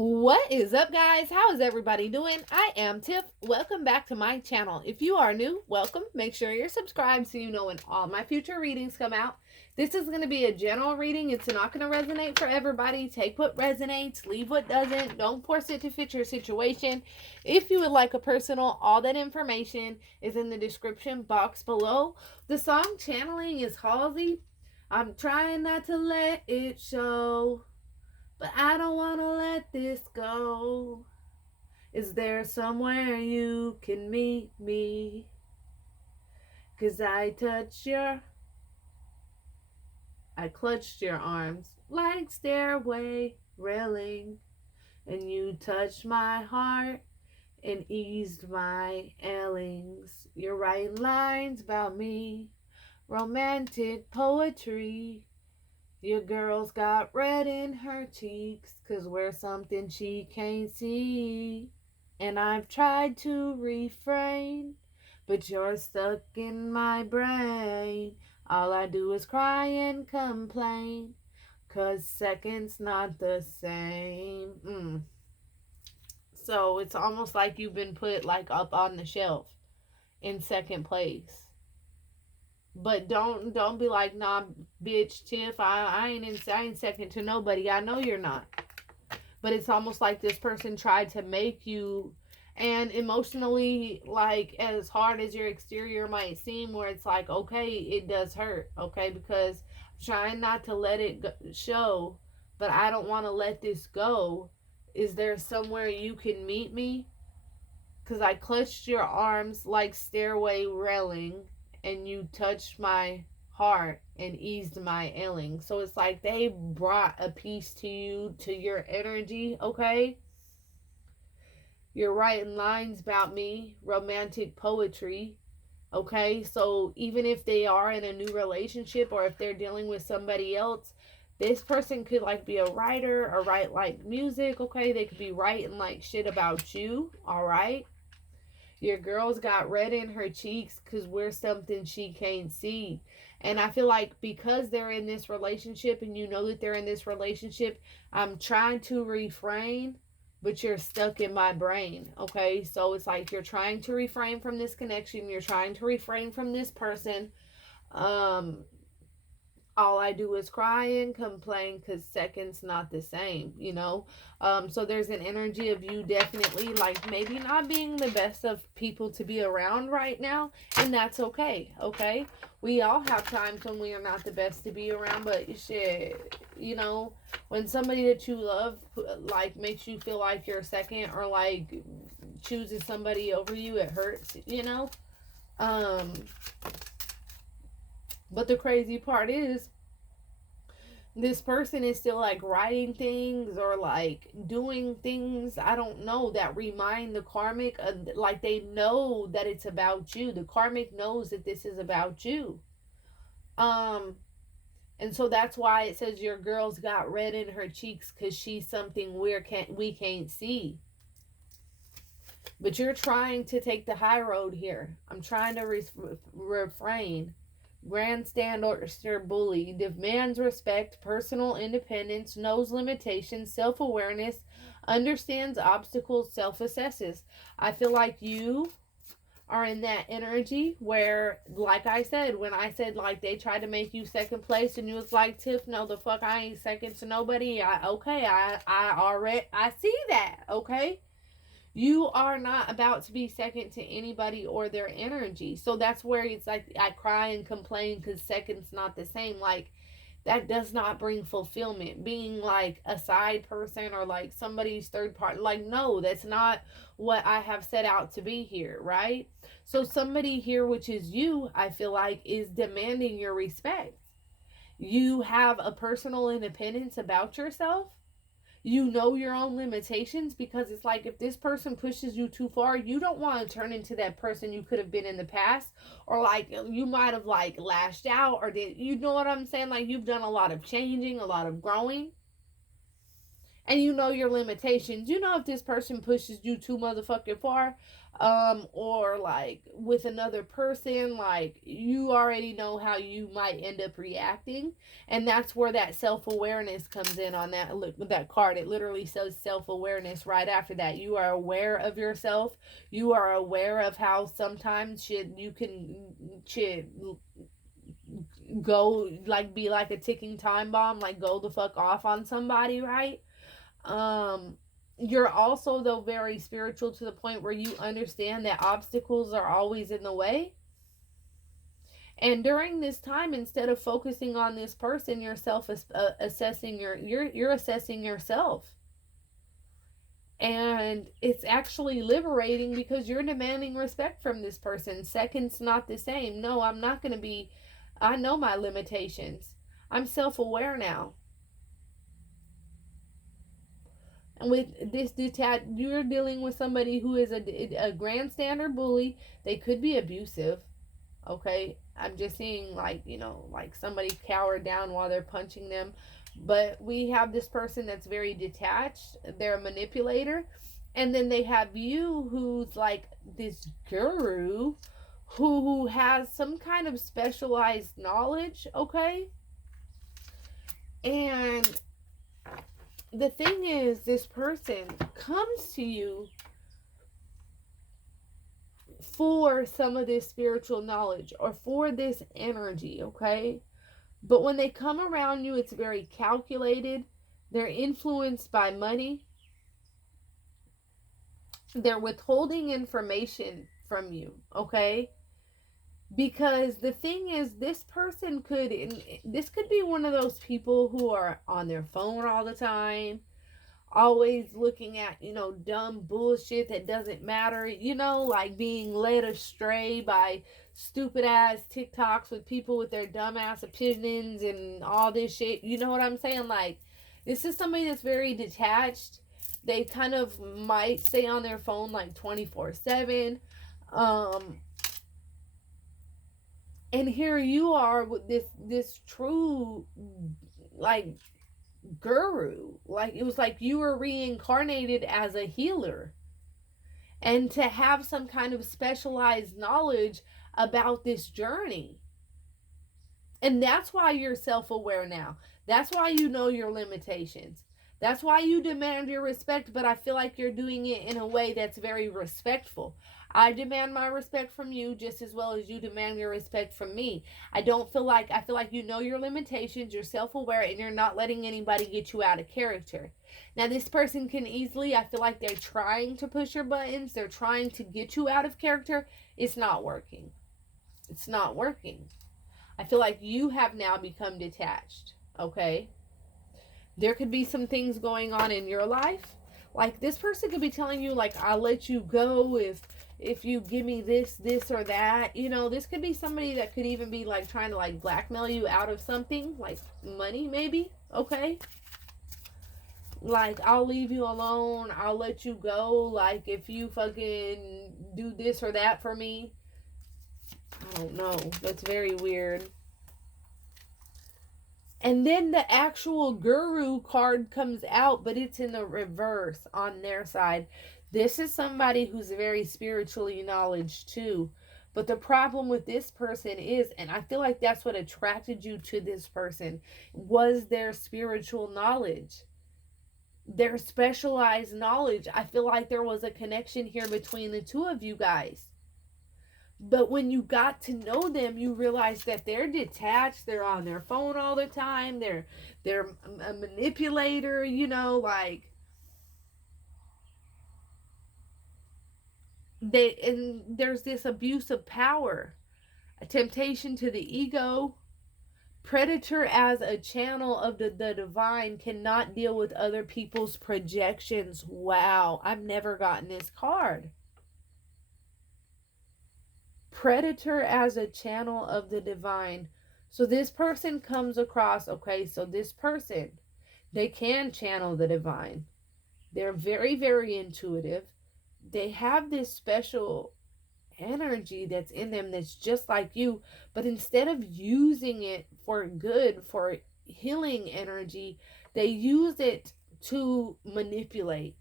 What is up, guys? How is everybody doing? I am Tiff. Welcome back to my channel. If you are new, welcome. Make sure you're subscribed so you know when all my future readings come out. This is going to be a general reading. It's not going to resonate for everybody. Take what resonates, leave what doesn't. Don't force it to fit your situation. If you would like a personal, all that information is in the description box below. The song Channeling is Halsey. I'm trying not to let it show, but I don't want to let this go. Is there somewhere you can meet me? 'Cause I clutched your arms like stairway railing, and you touched my heart and eased my ailings. You're writing lines about me, romantic poetry. Your girl's got red in her cheeks, 'cause we're something she can't see. And I've tried to refrain, but you're stuck in my brain. All I do is cry and complain, 'cause second's not the same. So it's almost like you've been put like up on the shelf in second place. But don't be like, nah, bitch, Tiff, I ain't second to nobody. I know you're not. But it's almost like this person tried to make you, and emotionally, like, as hard as your exterior might seem, where it's like, okay, it does hurt, okay, because I'm trying not to let it show, but I don't want to let this go. Is there somewhere you can meet me? Because I clutched your arms like stairway railing, and you touched my heart and eased my ailing. So it's like they brought a piece to you, to your energy, okay? You're writing lines about me, romantic poetry, okay? So even if they are in a new relationship, or if they're dealing with somebody else, this person could like be a writer or write like music, okay? They could be writing like shit about you, all right? Your girl's got red in her cheeks because we're something she can't see. And I feel like because they're in this relationship and you know that they're in this relationship, I'm trying to refrain, but you're stuck in my brain. Okay. So it's like you're trying to refrain from this connection. You're trying to refrain from this person. Um, all I do is cry and complain because second's not the same, you know? So there's an energy of you definitely like maybe not being the best of people to be around right now, and that's okay, okay? We all have times when we are not the best to be around, but shit, you know, when somebody that you love like makes you feel like you're second, or like chooses somebody over you, it hurts, you know? Um, but the crazy part is, this person is still like writing things or like doing things, I don't know, that remind the karmic, like they know that it's about you. The karmic knows that this is about you. Um, and so that's why it says your girl's got red in her cheeks because she's something we can't see. But you're trying to take the high road here. I'm trying to refrain. Grandstand or bully. Demands respect, personal independence, knows limitations, self awareness, understands obstacles, self assesses. I feel like you are in that energy where, like I said, when I said like they tried to make you second place and you was like, Tiff, no, the fuck, I ain't second to nobody. I see that, okay? You are not about to be second to anybody or their energy. So that's where it's like I cry and complain because second's not the same. Like, that does not bring fulfillment. Being like a side person or like somebody's third part, like, no, that's not what I have set out to be here, right? So somebody here, which is you, I feel like, is demanding your respect. You have a personal independence about yourself. You know your own limitations, because it's like if this person pushes you too far, you don't want to turn into that person you could have been in the past, or like you might have like lashed out, or did, you know what I'm saying, like you've done a lot of changing, a lot of growing, And you know your limitations. You know if this person pushes you too motherfucking far, or like with another person, like you already know how you might end up reacting, and that's where that self-awareness comes in on that card. It literally says self-awareness right after that. You are aware of yourself. You are aware of how sometimes shit go like be like a ticking time bomb, like go the fuck off on somebody, right? um you're also though very spiritual to the point where you understand that obstacles are always in the way, and during this time, instead of focusing on this person, you're assessing you're assessing yourself. And it's actually liberating because you're demanding respect from this person. Second's not the same. No, I'm not going to be. I know my limitations. I'm self-aware now. And with this detached, you're dealing with somebody who is a grandstander bully. They could be abusive. Okay, I'm just seeing like like somebody cower down while they're punching them. But we have this person that's very detached. They're a manipulator, and then they have you who's like this guru who has some kind of specialized knowledge. Okay, and the thing is, this person comes to you for some of this spiritual knowledge or for this energy, okay? But when they come around you, it's very calculated. They're influenced by money. They're withholding information from you, okay? Because the thing is, this could be one of those people who are on their phone all the time, always looking at dumb bullshit that doesn't matter, like being led astray by stupid ass TikToks with people with their dumbass opinions and all this shit. You know what I'm saying? Like, this is somebody that's very detached. They kind of might stay on their phone like 24/7. And here you are with this true, like, guru. Like, it was like you were reincarnated as a healer, and to have some kind of specialized knowledge about this journey. And that's why you're self-aware now. That's why you know your limitations. That's why you demand your respect, but I feel like you're doing it in a way that's very respectful. I demand my respect from you just as well as you demand your respect from me. I feel like you know your limitations, you're self-aware, and you're not letting anybody get you out of character. Now, this person can easily, I feel like they're trying to push your buttons, they're trying to get you out of character. It's not working. It's not working. I feel like you have now become detached, okay? There could be some things going on in your life. Like, this person could be telling you, like, I'll let you go if you give me this or that. This could be somebody that could even be like trying to like blackmail you out of something, like money maybe, okay? Like, I'll leave you alone, I'll let you go, like, if you fucking do this or that for me. I don't know. That's very weird. And then the actual guru card comes out, but it's in the reverse on their side. This is somebody who's very spiritually knowledge too. But the problem with this person is, and I feel like that's what attracted you to this person, was their spiritual knowledge, their specialized knowledge. I feel like there was a connection here between the two of you guys. But when you got to know them, you realize that they're detached. They're on their phone all the time. They're a manipulator, like and there's this abuse of power, a temptation to the ego. Predator as a channel of the divine cannot deal with other people's projections. Wow, I've never gotten this card. Predator as a channel of the divine. So this person comes across, okay, so this person, they can channel the divine. They're very, very intuitive. They have this special energy that's in them that's just like you, but instead of using it for good, for healing energy, they use it to manipulate.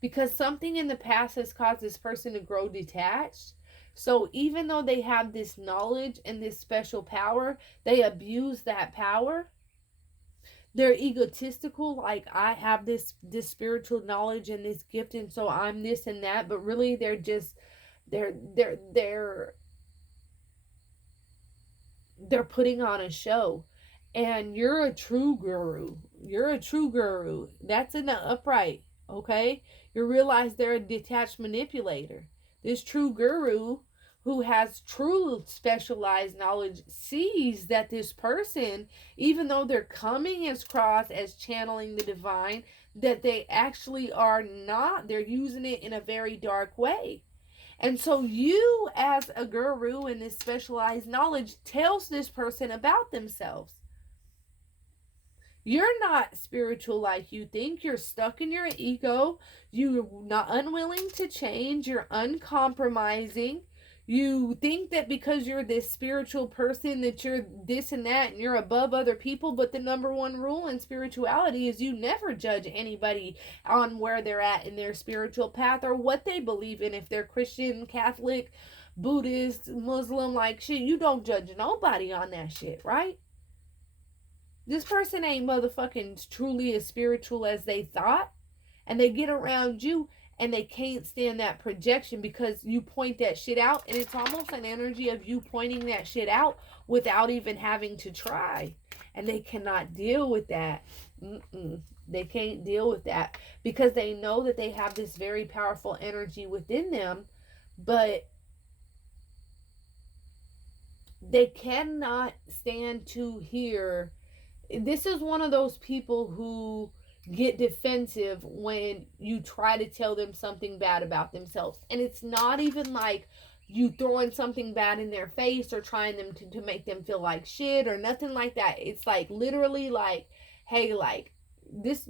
Because something in the past has caused this person to grow detached. So even though they have this knowledge and this special power, they abuse that power. They're egotistical, like I have this spiritual knowledge and this gift, and so I'm this and that, but really they're just they're putting on a show. And you're a true guru. You're a true guru. That's in the upright, okay? You realize they're a detached manipulator. This true guru who has true specialized knowledge sees that this person, even though they're coming across as channeling the divine, that they actually are not. They're using it in a very dark way. And so you, as a guru in this specialized knowledge, tells this person about themselves. You're not spiritual like you think. You're stuck in your ego. You're not unwilling to change. You're uncompromising. You think that because you're this spiritual person that you're this and that and you're above other people. But the number one rule in spirituality is you never judge anybody on where they're at in their spiritual path or what they believe in. If they're Christian, Catholic, Buddhist, Muslim, like shit, you don't judge nobody on that shit, right? This person ain't motherfucking truly as spiritual as they thought. And they get around you and they can't stand that projection because you point that shit out. And it's almost an energy of you pointing that shit out without even having to try. And they cannot deal with that. They can't deal with that because they know that they have this very powerful energy within them. But they cannot stand to hear. This is one of those people who get defensive when you try to tell them something bad about themselves. And it's not even like you throwing something bad in their face or trying them to make them feel like shit or nothing like that. It's like literally like, hey, like this,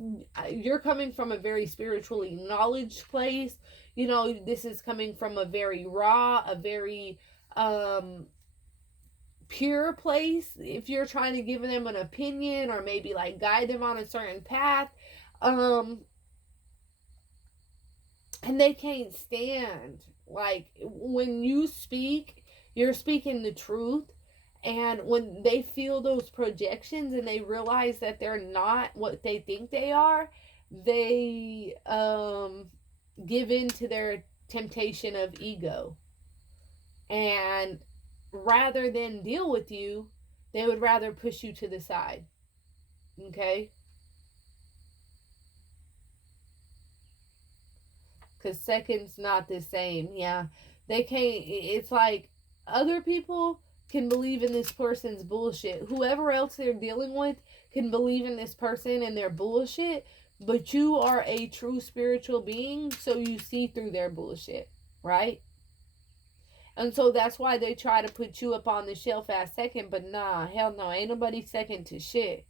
you're coming from a very spiritually knowledge place. You know, this is coming from a very raw, a very pure place. If you're trying to give them an opinion or maybe like guide them on a certain path, and they can't stand, like when you speak, you're speaking the truth. And when they feel those projections and they realize that they're not what they think they are, they give in to their temptation of ego. And rather than deal with you, they would rather push you to the side. Okay? Because second's not the same. Yeah. They can't. It's like other people can believe in this person's bullshit. Whoever else they're dealing with can believe in this person and their bullshit. But you are a true spiritual being, so you see through their bullshit. Right? And so that's why they try to put you up on the shelf as second. But nah, hell no. Ain't nobody second to shit.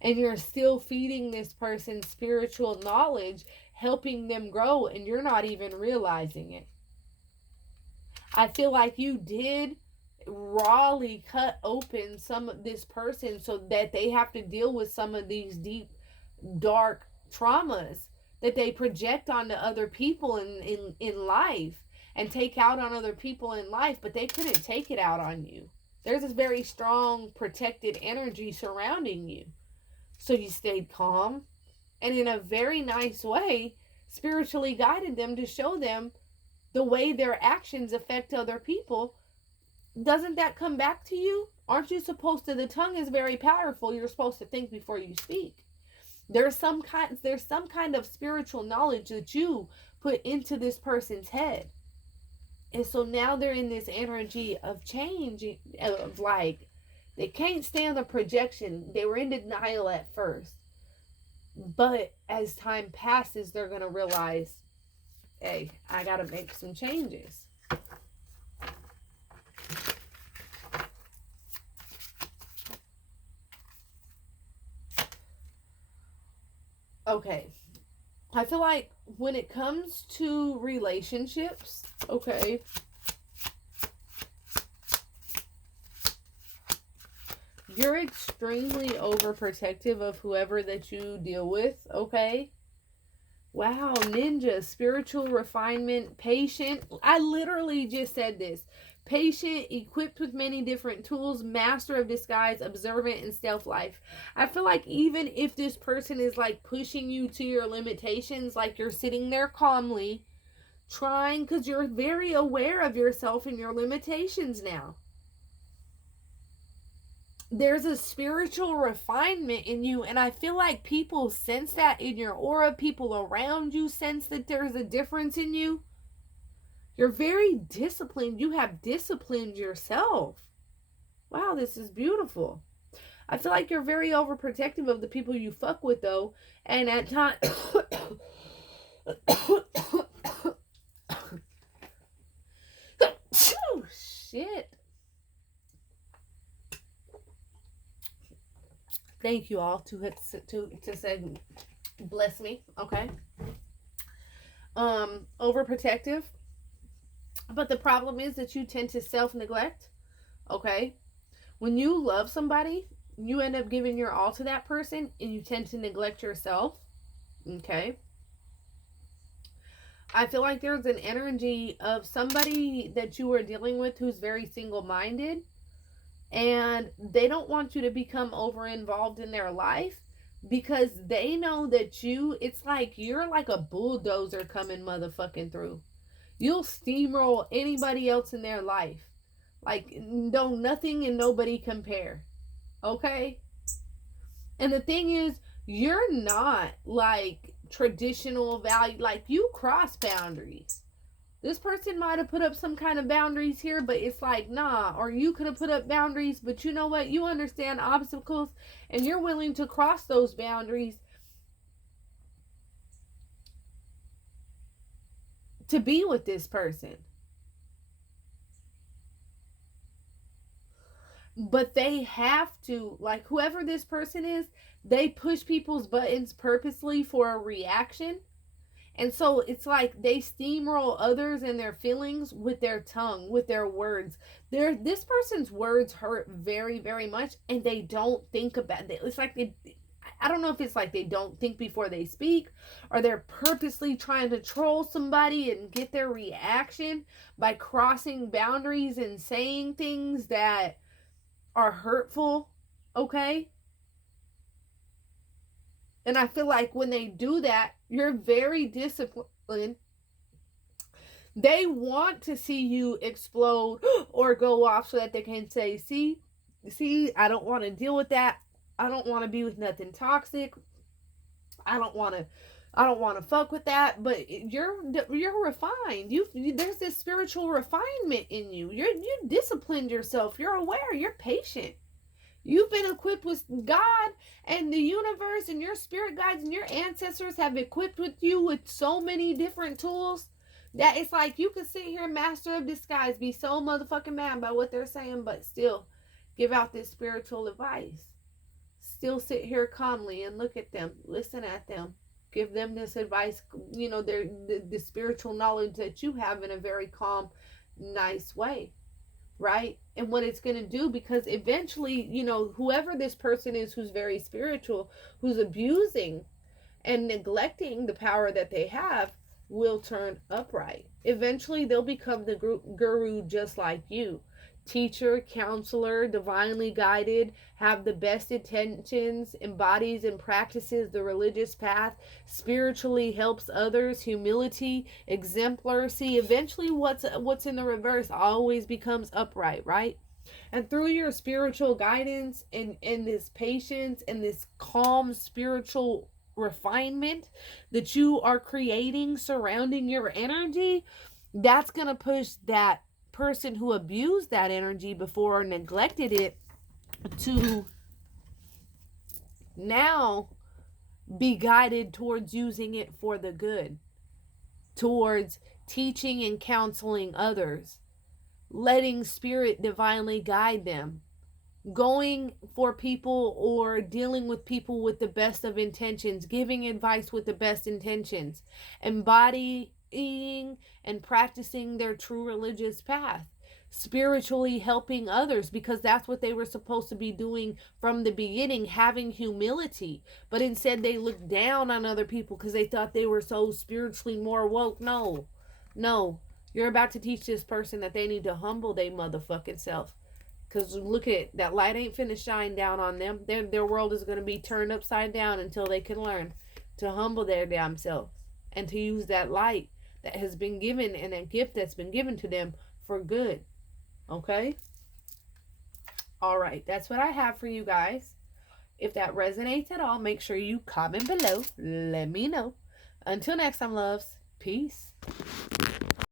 And you're still feeding this person spiritual knowledge, helping them grow, and you're not even realizing it. I feel like you did rawly cut open some of this person so that they have to deal with some of these deep, dark traumas that they project onto other people in life. And take out on other people in life, but they couldn't take it out on you. There's this very strong, protected energy surrounding you. So you stayed calm, and in a very nice way, spiritually guided them to show them the way their actions affect other people. Doesn't that come back to you? Aren't you supposed to? The tongue is very powerful. You're supposed to think before you speak. There's some kind of spiritual knowledge that you put into this person's head. And so now they're in this energy of change, of like, they can't stand the projection. They were in denial at first. But as time passes, they're going to realize, hey, I got to make some changes. Okay. I feel like when it comes to relationships, okay, You're extremely overprotective of whoever that you deal with, okay? Wow, ninja, spiritual refinement, patient. I literally just said this. Patient, equipped with many different tools, master of disguise, observant, and stealth life. I feel like even if this person is like pushing you to your limitations, like you're sitting there calmly, trying, because you're very aware of yourself and your limitations now. There's a spiritual refinement in you, and I feel like people sense that in your aura. People around you sense that there's a difference in you. You're very disciplined. You have disciplined yourself. Wow, this is beautiful. I feel like you're very overprotective of the people you fuck with, though, and at times oh, shit. Thank you all to say bless me, okay? Overprotective. But the problem is that you tend to self-neglect, okay? When you love somebody, you end up giving your all to that person and you tend to neglect yourself, okay? I feel like there's an energy of somebody that you are dealing with who's very single-minded, and they don't want you to become over involved in their life because they know that it's like you're like a bulldozer coming motherfucking through. You'll steamroll anybody else in their life. Like, no, nothing and nobody compare. Okay? And the thing is, you're not like traditional value. Like, you cross boundaries. This person might have put up some kind of boundaries here, but it's like, nah. Or you could have put up boundaries, but you know what? You understand obstacles and you're willing to cross those boundaries to be with this person. But they have to, like, whoever this person is, they push people's buttons purposely for a reaction. And so it's like they steamroll others and their feelings with their tongue, with their words. This person's words hurt very, very much, and they don't think about it. It's like I don't know if it's like they don't think before they speak, or they're purposely trying to troll somebody and get their reaction by crossing boundaries and saying things that are hurtful, okay? And I feel like when they do that, you're very disciplined. They want to see you explode or go off so that they can say, see, I don't want to deal with that. I don't want to be with nothing toxic. I don't want to fuck with that. But you're refined. There's this spiritual refinement in you. You disciplined yourself. You're aware. You're patient. You've been equipped with God and the universe, and your spirit guides and your ancestors have equipped with you with so many different tools that it's like you could sit here, master of disguise, be so motherfucking mad by what they're saying, but still give out this spiritual advice. Still sit here calmly and look at them, listen at them, give them this advice, the spiritual knowledge that you have in a very calm, nice way. Right? And what it's going to do, because eventually, whoever this person is who's very spiritual, who's abusing and neglecting the power that they have, will turn upright. Eventually, they'll become the guru just like you. Teacher, counselor, divinely guided, have the best intentions, embodies and practices the religious path, spiritually helps others, humility, exemplar. See, eventually what's in the reverse always becomes upright, right? And through your spiritual guidance and this patience and this calm spiritual refinement that you are creating surrounding your energy, that's going to push that person who abused that energy before or neglected it to now be guided towards using it for the good, towards teaching and counseling others, letting spirit divinely guide them, going for people or dealing with people with the best of intentions, giving advice with the best intentions, embodying and practicing their true religious path. spiritually helping others, because that's what they were supposed to be doing from the beginning, having humility. But instead they looked down on other people because they thought they were so spiritually more woke. No, no, you're about to teach this person that they need to humble their motherfucking self. Because look at that, light ain't finna shine down on them. Their world is going to be turned upside down until they can learn to humble their damn selves and to use that light that has been given and a gift that's been given to them for good. Okay? All right, that's what I have for you guys. If that resonates at all, make sure you comment below. Let me know. Until next time, loves. Peace.